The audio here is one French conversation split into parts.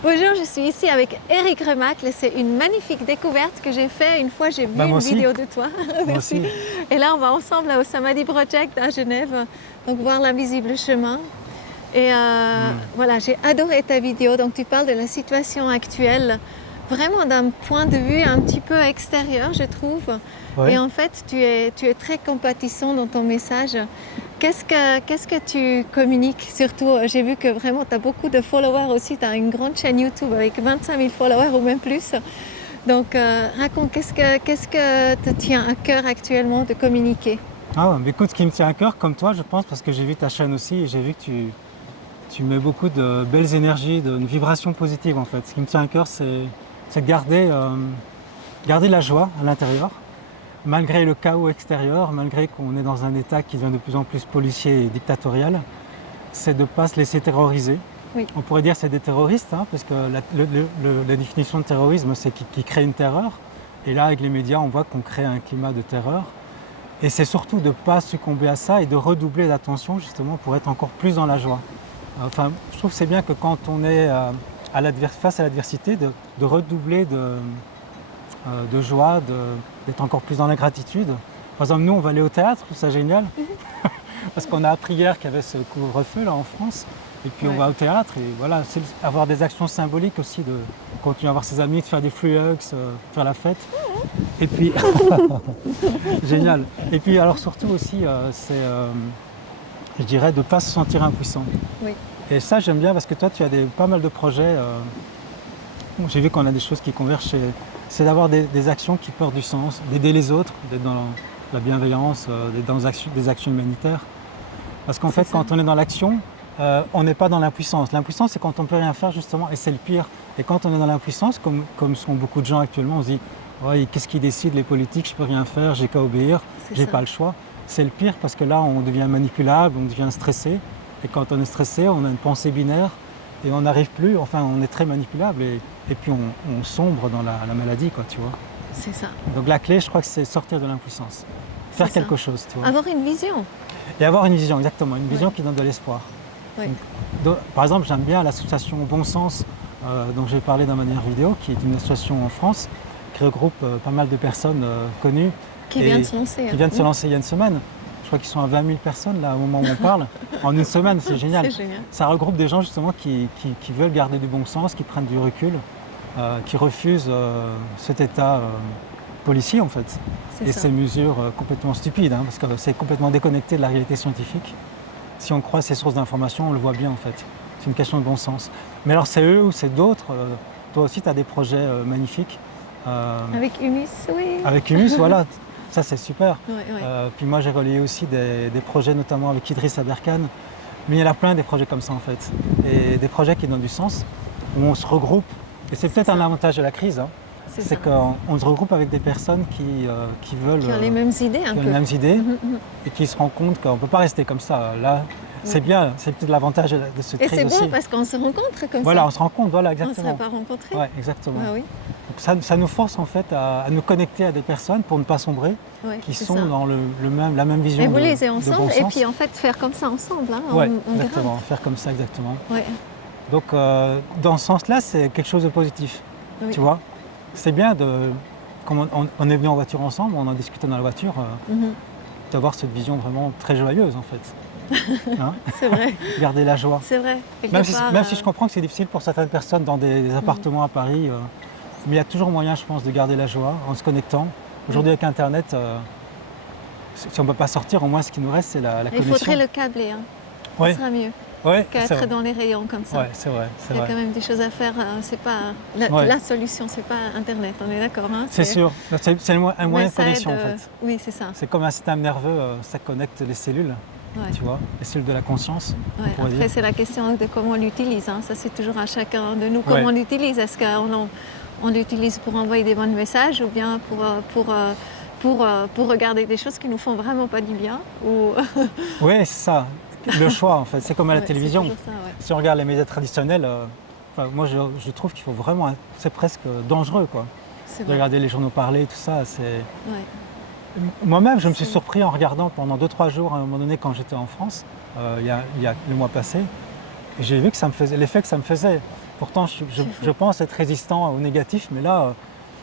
Bonjour, je suis ici avec Eric Remacle. C'est une magnifique découverte que j'ai faite une fois j'ai vu Bah, moi une aussi. vidéo de toi. Moi Merci. aussi. Et là, on va ensemble au Samadhi Project à Genève, donc voir l'invisible chemin. Et voilà, j'ai adoré ta vidéo. Donc tu parles de la situation actuelle, vraiment d'un point de vue un petit peu extérieur, je trouve. Et Ouais. en fait, tu es très compatissant dans ton message. Qu'est-ce que tu communiques? Surtout, j'ai vu que vraiment tu as beaucoup de followers aussi. Tu as une grande chaîne YouTube avec 25 000 followers ou même plus. Donc raconte, qu'est-ce que te tient à cœur actuellement de communiquer? Ah ouais, mais écoute, ce qui me tient à cœur, comme toi, je pense, parce que j'ai vu ta chaîne aussi et j'ai vu que tu mets beaucoup de belles énergies, de vibrations positives en fait. Ce qui me tient à cœur, c'est de garder la joie à l'intérieur, malgré le chaos extérieur, malgré qu'on est dans un état qui devient de plus en plus policier et dictatorial. C'est de ne pas se laisser terroriser. Oui. On pourrait dire que c'est des terroristes, hein, parce que la définition de terrorisme, c'est qu'ils créent une terreur. Et là, avec les médias, on voit qu'on crée un climat de terreur. Et c'est surtout de ne pas succomber à ça et de redoubler d'attention justement pour être encore plus dans la joie. Enfin, je trouve que c'est bien que quand on est face à l'adversité, de redoubler de joie, d'être encore plus dans la gratitude. Par exemple, nous, on va aller au théâtre, je trouve ça génial, parce qu'on a appris hier qu'il y avait ce couvre-feu là en France. Et puis on va au théâtre et voilà, c'est avoir des actions symboliques aussi, de continuer à voir ses amis, de faire des free hugs, faire la fête. Et puis, génial. Et puis alors surtout aussi, je dirais, de ne pas se sentir impuissant. Oui. Et ça, j'aime bien parce que toi, tu as pas mal de projets. J'ai vu qu'on a des choses qui convergent. C'est d'avoir des actions qui portent du sens, d'aider les autres, d'être dans la bienveillance, d'être dans des actions humanitaires. Parce qu'en fait, quand on est dans l'action, on n'est pas dans l'impuissance. L'impuissance, c'est quand on ne peut rien faire justement, et c'est le pire. Et quand on est dans l'impuissance, comme sont beaucoup de gens actuellement, on se dit ouais, qu'est-ce qu'ils décident les politiques, je ne peux rien faire, j'ai qu'à obéir, j'ai pas le choix. C'est le pire parce que là, on devient manipulable, on devient stressé. Et quand on est stressé, on a une pensée binaire et on n'arrive plus, enfin, on est très manipulable et puis on sombre dans la maladie, quoi, tu vois. C'est ça. Donc la clé, je crois que c'est sortir de l'impuissance, faire quelque chose, tu vois. Avoir une vision. Et avoir une vision, exactement, une vision qui donne de l'espoir. Oui. Donc, par exemple, j'aime bien l'association Bon Sens, dont j'ai parlé dans ma dernière vidéo, qui est une association en France, qui regroupe pas mal de personnes connues. Qui vient de se lancer. Qui vient de se lancer il y a une semaine. Je crois qu'ils sont à 20 000 personnes là au moment où on parle. En une semaine, c'est génial. C'est génial. Ça regroupe des gens justement qui veulent garder du bon sens, qui prennent du recul, qui refusent cet état policier en fait. Et ces mesures complètement stupides, hein, parce que c'est complètement déconnecté de la réalité scientifique. Si on croit ces sources d'information, on le voit bien en fait. C'est une question de bon sens. Mais alors c'est eux ou c'est d'autres. Toi aussi, tu as des projets magnifiques. Avec Humus, oui. Avec Humus, voilà. Ça, c'est super. Ouais, ouais. Puis moi, j'ai relayé aussi des projets, notamment avec Idriss Aberkan. Mais il y en a plein des projets comme ça, en fait. Et des projets qui donnent du sens, où on se regroupe. Et c'est peut-être un avantage de la crise. Hein. C'est qu'on se regroupe avec des personnes qui veulent... Qui ont les mêmes idées, un peu. Qui ont les mêmes idées, et qui se rendent compte qu'on ne peut pas rester comme ça. Là, c'est bien, c'est peut-être l'avantage de ce crise aussi. Et c'est bon parce qu'on se rencontre comme ça. Voilà, on se rend compte, voilà, exactement. On ne serait pas rencontrés. Ouais, exactement. Ah, oui. Donc ça nous force en fait à nous connecter à des personnes pour ne pas sombrer, qui sont dans la même vision. Évoluer ensemble bon et puis en fait faire comme ça ensemble. Hein, ouais, exactement, faire comme ça exactement. Ouais. Donc dans ce sens-là, c'est quelque chose de positif. Oui. Tu vois, c'est bien comme on est venu en voiture ensemble, on en discutait dans la voiture, d'avoir cette vision vraiment très joyeuse en fait. Hein, c'est vrai. Garder la joie. C'est vrai. Même si je comprends que c'est difficile pour certaines personnes dans des appartements à Paris, mais il y a toujours moyen, je pense, de garder la joie en se connectant. Aujourd'hui, avec Internet, si on ne peut pas sortir, au moins ce qui nous reste, c'est la connexion. Il faudrait le câbler, hein. Ça sera mieux. Qu'être dans les rayons comme ça. Ouais, c'est vrai. Il y a quand même des choses à faire. C'est pas la solution, c'est pas Internet. On est d'accord. Hein, c'est sûr. C'est un moyen de connexion en fait. Oui, c'est ça. C'est comme un système nerveux, ça connecte les cellules. Tu vois, les cellules de la conscience. Après, c'est la question de comment on l'utilise. Hein. Ça, c'est toujours à chacun de nous comment on l'utilise. Est-ce qu'on l'utilise pour envoyer des bons messages ou bien pour regarder des choses qui nous font vraiment pas du bien ou... Oui, c'est ça. Le choix, en fait. C'est comme à la télévision. Ça, si on regarde les médias traditionnels, moi, je trouve qu'il faut vraiment... C'est presque dangereux, quoi. De regarder les journaux parler, tout ça, c'est... Moi-même, je me suis surpris en regardant pendant 2-3 jours, à un moment donné, quand j'étais en France, il y a le mois passé, et j'ai vu que ça me faisait l'effet que ça me faisait. Pourtant, C'est fou. je pense être résistant au négatif, mais là,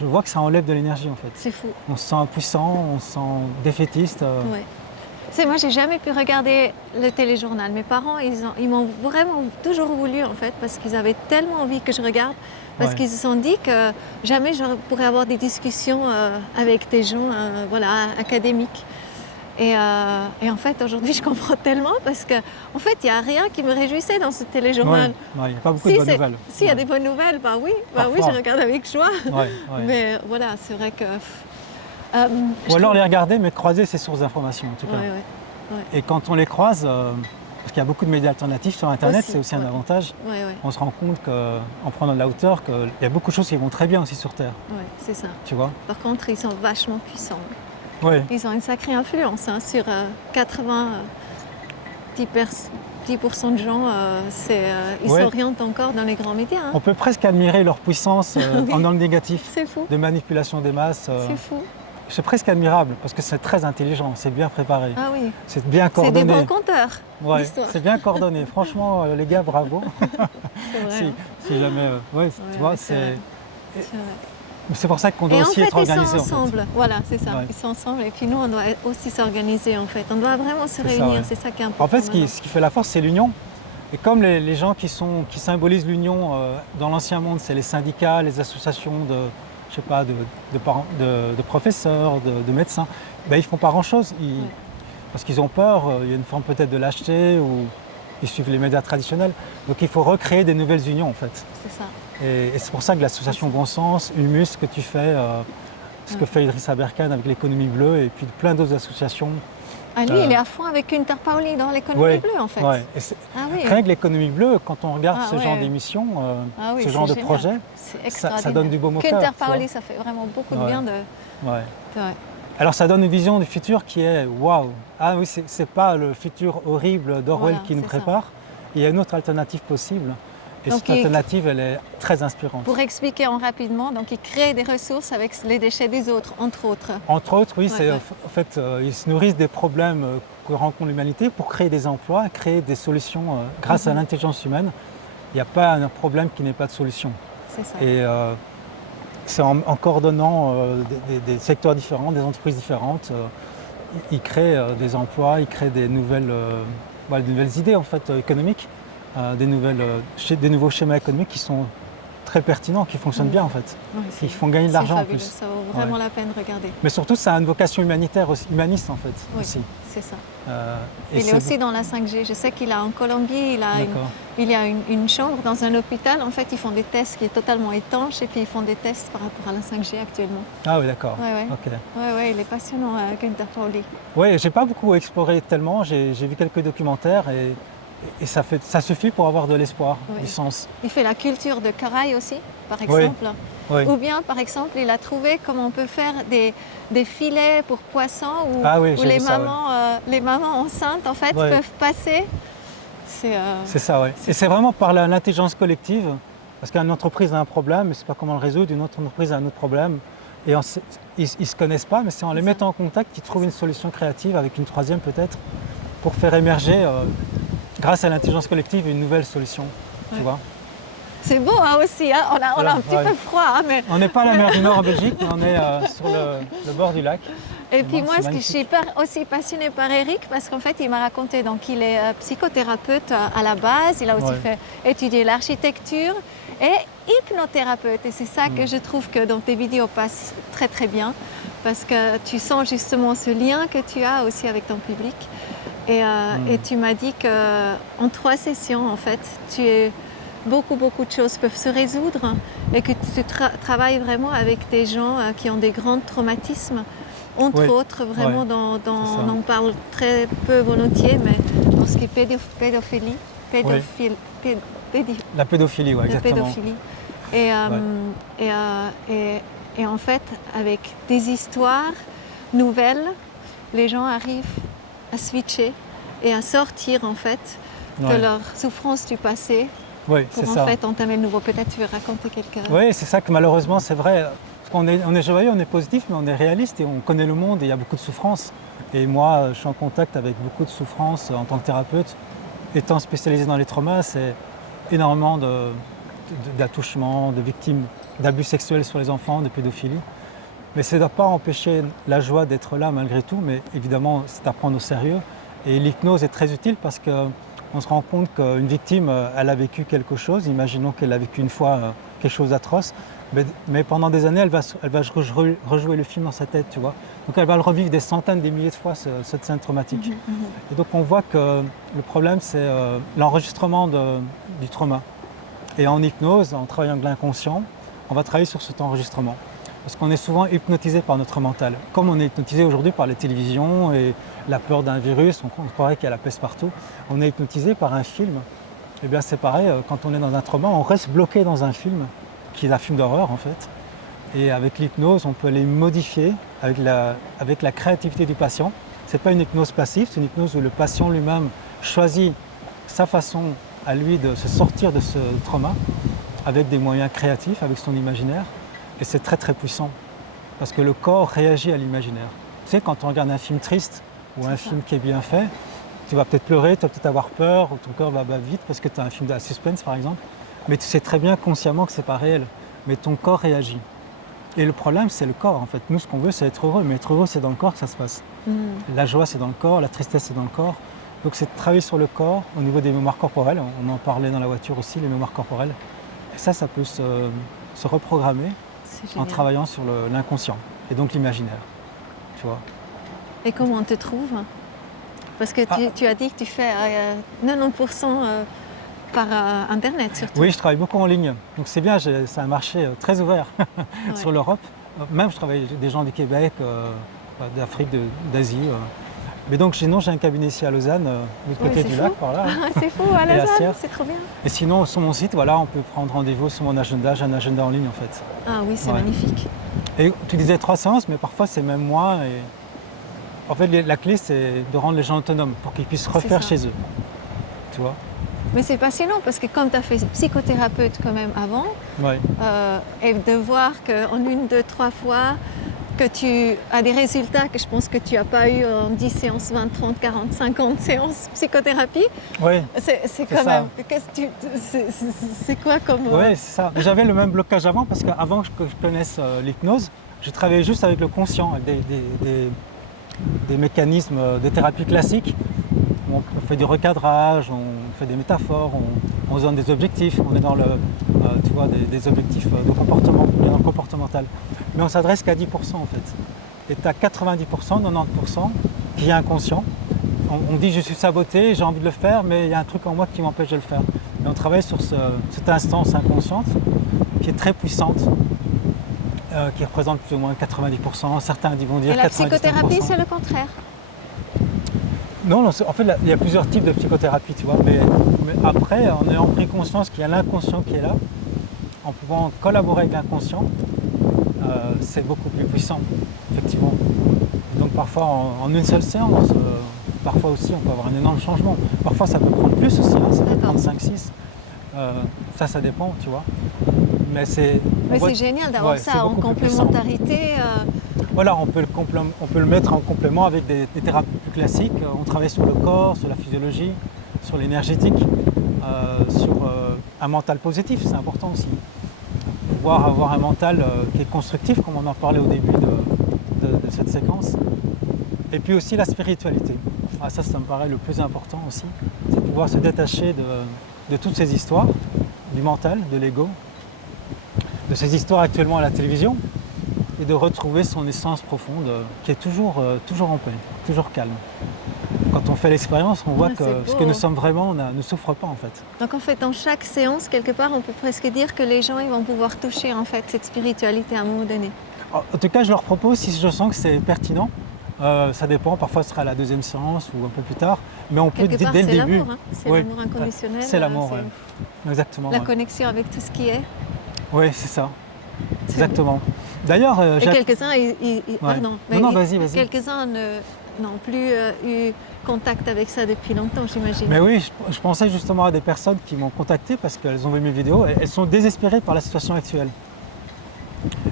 je vois que ça enlève de l'énergie en fait. C'est fou. On se sent impuissant, on se sent défaitiste. Ouais. Tu sais, moi, j'ai jamais pu regarder le téléjournal. Mes parents, ils m'ont vraiment toujours voulu, en fait, parce qu'ils avaient tellement envie que je regarde, parce Ouais. qu'ils se sont dit que jamais je pourrais avoir des discussions avec des gens voilà, académiques. Et en fait, aujourd'hui, je comprends tellement, parce que, en fait, il n'y a rien qui me réjouissait dans ce Ouais, téléjournal. ouais, il n'y a pas beaucoup de bonnes nouvelles. S'il y a Ouais. des bonnes nouvelles, bah oui, Parfois. je regarde avec joie. Ouais, ouais. Mais voilà, c'est vrai que... Ou alors les regarder, mais croiser ces sources d'informations en tout cas. Ouais, ouais. Et quand on les croise, parce qu'il y a beaucoup de médias alternatifs sur Internet, Aussi, c'est aussi un ouais. avantage. Ouais, ouais, On se rend compte qu'en prenant de la hauteur, qu'il y a beaucoup de choses qui vont très bien aussi sur Terre, ouais, c'est ça. tu vois. Par contre, ils sont vachement puissants. Ouais. Ils ont une sacrée influence hein, sur 10% de gens. Ils Ouais. s'orientent encore dans les grands médias. Hein. On peut presque admirer leur puissance Oui. dans le négatif, C'est fou, de manipulation des masses. c'est fou. C'est presque admirable parce que c'est très intelligent, c'est bien préparé, Ah oui, c'est bien c'est des coordonné. bons conteurs Ouais, d'histoire. c'est bien coordonné. Franchement, les gars, bravo. C'est vrai. Si, hein. si jamais, ouais, tu vois, c'est vrai. C'est vrai. c'est pour ça qu'on doit Et en aussi fait, être ils sont organisé. ensemble. Voilà, c'est ça. Ouais. Ils sont ensemble. Et puis nous, on doit aussi s'organiser en fait. On doit vraiment se C'est ça, réunir. ouais. C'est ça qui est important. En fait, ce maintenant. qui fait la force, c'est l'union. Et comme les gens qui symbolisent l'union dans l'ancien monde, c'est les syndicats, les associations je sais pas, de professeurs, de médecins, ben, ils font pas grand-chose. Parce qu'ils ont peur, il y a une forme peut-être de lâcheté, ou ils suivent les médias traditionnels. Donc il faut recréer des nouvelles unions en fait. C'est ça. Et c'est pour ça que l'association Bon Sens, Humus, que tu fais, ce que fait Idrissa Berkane avec l'économie bleue, et puis plein d'autres associations. Ah, lui, il est à fond avec Günter Pauli dans l'économie Ouais, bleue en fait. ouais. Et Ah oui. rien que l'économie bleue, quand on regarde Ah ce ouais. genre d'émissions, Ah oui, ce c'est genre de génial. projet, C'est ça extraordinaire. donne du baume au cœur. Günter tu vois. Pauli, ça fait vraiment beaucoup de Ouais. bien Ouais. ouais. Alors ça donne une vision du futur qui est waouh. Ah oui, c'est pas le futur horrible d'Orwell Voilà, qui nous c'est ça. prépare. Il y a une autre alternative possible. Et Donc, cette alternative, elle est très inspirante. Pour expliquer rapidement, donc il crée des ressources avec les déchets des autres, entre autres. Entre autres, oui, Ouais, ouais. en fait, ils se nourrissent des problèmes que rencontre l'humanité pour créer des emplois, créer des solutions grâce à l'intelligence humaine. Il n'y a pas un problème qui n'ait pas de solution. C'est ça. Et c'est en coordonnant des secteurs différents, des entreprises différentes, ils créent des emplois, ils créent des nouvelles idées en fait, économiques, des nouveaux schémas économiques qui sont très pertinents, qui fonctionnent bien en fait, Ouais, qui font gagner de l'argent en fabuleux, plus. ça vaut vraiment la peine de regarder. Mais surtout, ça a une vocation humanitaire, humaniste en fait, Oui, aussi. c'est ça. Et Il est aussi dans la 5G. Je sais qu'il a en Colombie, il y a une chambre dans un hôpital. En fait, ils font des tests qui est totalement étanche et puis ils font des tests par rapport à la 5G actuellement. Ah oui, d'accord. Ouais, ouais. Ok. Ouais, il est passionnant, Günter Pauli. Oui, j'ai pas beaucoup exploré tellement. J'ai vu quelques documentaires et ça suffit pour avoir de l'espoir, Oui. du sens. Il fait la culture de corail aussi, par Oui. exemple. Oui. Ou bien, par exemple, il a trouvé comment on peut faire des filets pour poissons où, Ah oui, où j'ai les vu ça, mamans, les mamans enceintes en fait Ouais. peuvent passer. C'est ça, oui. Et c'est vraiment par l'intelligence collective, parce qu'une entreprise a un problème, mais ne sait pas comment le résoudre, une autre entreprise a un autre problème. Et ils ne se connaissent pas, mais c'est en les C'est ça. mettant en contact qu'ils trouvent une solution créative, avec une troisième peut-être, pour faire émerger, grâce à l'intelligence collective, une nouvelle solution. Tu Ouais. vois. C'est beau hein, aussi, hein. On a Voilà, un petit ouais. peu froid, hein, mais... On n'est pas à la mer du Nord en Belgique, mais on est sur le bord du lac. Et puis Vraiment, moi, c'est je suis aussi passionnée par Eric parce qu'en fait, il m'a raconté, donc il est psychothérapeute à la base, il a aussi Ouais. fait étudier l'architecture et hypnothérapeute. Et c'est ça que je trouve que dans tes vidéos passe très très bien parce que tu sens justement ce lien que tu as aussi avec ton public. Et tu m'as dit qu'en 3 sessions, en fait, beaucoup de choses peuvent se résoudre et que tu travailles vraiment avec des gens qui ont des grands traumatismes. Entre Oui. autres, vraiment, Ouais. on en parle très peu volontiers, mais dans ce qui est pédophilie, La pédophilie, ouais, la exactement. pédophilie. Et en fait, avec des histoires nouvelles, les gens arrivent à switcher et à sortir en fait de Ouais. leur souffrance du passé Oui, pour c'est en ça. fait entamer le nouveau. Peut-être tu veux raconter quelque... Oui, c'est ça que malheureusement, c'est vrai. Parce qu'on est joyeux, on est positif, mais on est réaliste et on connaît le monde et il y a beaucoup de souffrance. Et moi, je suis en contact avec beaucoup de souffrance en tant que thérapeute. Étant spécialisé dans les traumas, c'est énormément d'attouchement, de victimes d'abus sexuels sur les enfants, de pédophilie. Mais ça ne doit pas empêcher la joie d'être là malgré tout, mais évidemment c'est à prendre au sérieux. Et l'hypnose est très utile parce qu'on se rend compte qu'une victime, elle a vécu quelque chose, imaginons qu'elle a vécu une fois quelque chose d'atroce, mais pendant des années, elle va rejouer le film dans sa tête, tu vois. Donc elle va le revivre des centaines, des milliers de fois, cette scène traumatique. Et donc on voit que le problème, c'est l'enregistrement du trauma. Et en hypnose, en travaillant avec l'inconscient, on va travailler sur cet enregistrement. Parce qu'on est souvent hypnotisé par notre mental. Comme on est hypnotisé aujourd'hui par les télévisions et la peur d'un virus, on croirait qu'il y a la peste partout. On est hypnotisé par un film. Et bien c'est pareil, quand on est dans un trauma, on reste bloqué dans un film, qui est un film d'horreur en fait. Et avec l'hypnose, on peut les modifier avec la créativité du patient. Ce n'est pas une hypnose passive, c'est une hypnose où le patient lui-même choisit sa façon à lui de se sortir de ce trauma avec des moyens créatifs, avec son imaginaire. Et c'est très très puissant parce que le corps réagit à l'imaginaire. Tu sais, quand on regarde un film triste ou un film qui est bien fait, tu vas peut-être pleurer, tu vas peut-être avoir peur, ou ton corps va battre vite parce que tu as un film de suspense par exemple. Mais tu sais très bien consciemment que ce n'est pas réel. Mais ton corps réagit. Et le problème, c'est le corps en fait. Nous, ce qu'on veut, c'est être heureux. Mais être heureux, c'est dans le corps que ça se passe. La joie, c'est dans le corps, la tristesse, c'est dans le corps. Donc c'est de travailler sur le corps au niveau des mémoires corporelles. On en parlait dans la voiture aussi, les mémoires corporelles. Et ça peut se reprogrammer en travaillant sur l'inconscient et donc l'imaginaire, tu vois. Et comment on te trouve? Parce que tu as dit que tu fais 90% par Internet surtout. Oui, je travaille beaucoup en ligne. Donc c'est bien, c'est un marché très ouvert sur l'Europe. Même je travaille avec des gens du Québec, d'Afrique, d'Asie. Mais donc sinon j'ai un cabinet ici à Lausanne, de l'autre côté du lac, par là. C'est fou, à Lausanne, c'est trop bien. Et sinon sur mon site, voilà, on peut prendre rendez-vous sur mon agenda. J'ai un agenda en ligne en fait. Ah oui, c'est magnifique. Et tu disais 3 séances, mais parfois c'est même moins. Et... En fait, la clé c'est de rendre les gens autonomes pour qu'ils puissent refaire chez eux. Tu vois. Mais c'est passionnant parce que comme tu as fait psychothérapeute quand même avant, et de voir qu'en 1, 2, 3 fois, que tu as des résultats que je pense que tu n'as pas eu en 10 séances, 20, 30, 40, 50 séances psychothérapie. Oui, c'est quand même... C'est quoi comme... Oui, c'est ça. J'avais le même blocage avant parce qu'avant que je connaisse l'hypnose, je travaillais juste avec le conscient, avec des mécanismes de thérapie classique. On fait du recadrage, on fait des métaphores, on se donne des objectifs, on est dans tu vois, des objectifs de comportement, on est dans le comportemental. Mais on s'adresse qu'à 10% en fait. Et tu as 90%, 90% qui est inconscient. On dit je suis saboté, j'ai envie de le faire, mais il y a un truc en moi qui m'empêche de le faire. Et on travaille sur cette instance inconsciente qui est très puissante, qui représente plus ou moins 90%. Certains vont dire 90%. Et la psychothérapie, c'est le contraire? Non, en fait, il y a plusieurs types de psychothérapie, tu vois, mais après, en ayant pris conscience qu'il y a l'inconscient qui est là, en pouvant collaborer avec l'inconscient, c'est beaucoup plus puissant, effectivement. Donc parfois, en une seule séance, parfois aussi, on peut avoir un énorme changement. Parfois, ça peut prendre plus aussi, ça peut prendre 5-6. Ça dépend, tu vois. Mais c'est génial d'avoir ça en complémentarité. Voilà, on peut le mettre en complément avec des thérapies plus classiques. On travaille sur le corps, sur la physiologie, sur l'énergétique, sur un mental positif, c'est important aussi. Pouvoir avoir un mental qui est constructif, comme on en parlait au début de cette séquence. Et puis aussi la spiritualité. Ça me paraît le plus important aussi. C'est pouvoir se détacher de toutes ces histoires, du mental, de l'ego, de ces histoires actuellement à la télévision, et de retrouver son essence profonde qui est toujours en paix, toujours calme. Quand on fait l'expérience, on voit que ce que nous sommes vraiment ne souffre pas en fait. Donc en fait, dans chaque séance, quelque part, on peut presque dire que les gens ils vont pouvoir toucher en fait cette spiritualité à un moment donné. En tout cas, je leur propose, si je sens que c'est pertinent, ça dépend, parfois ce sera la deuxième séance ou un peu plus tard, mais on peut dès le début. L'amour, hein. C'est l'amour inconditionnel. C'est l'amour, exactement. La connexion avec tout ce qui est. Oui, c'est ça. Exactement. D'ailleurs, quelques-uns, pardon, non, vas-y. Quelques-uns n'ont plus eu contact avec ça depuis longtemps, j'imagine. Mais oui, je pensais justement à des personnes qui m'ont contacté parce qu'elles ont vu mes vidéos et elles sont désespérées par la situation actuelle.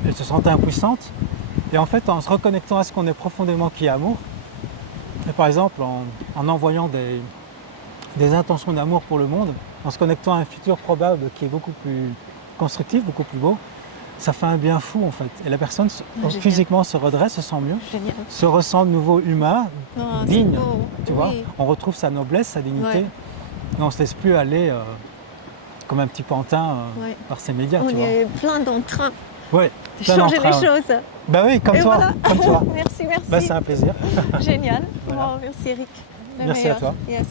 Elles se sentent impuissantes et en fait, en se reconnectant à ce qu'on est profondément qui est amour, et par exemple en envoyant des intentions d'amour pour le monde, en se connectant à un futur probable qui est beaucoup plus constructif, beaucoup plus beau, ça fait un bien fou en fait. Et la personne Génial. physiquement se redresse, se sent mieux, Génial. se ressent de nouveau humain, Oh, c'est digne, beau. tu vois. Oui. On retrouve sa noblesse, sa dignité. Ouais. Et on ne se laisse plus aller comme un petit pantin Ouais. par ces médias, On tu vois. est plein d'entrain Ouais, de plein changer les d'entrain, ouais. choses. Bah oui, comme Et toi, voilà. comme toi. Merci, merci. Bah, c'est un plaisir. Génial. Voilà. Oh, merci Eric. Le Merci à meilleur. toi. Yes.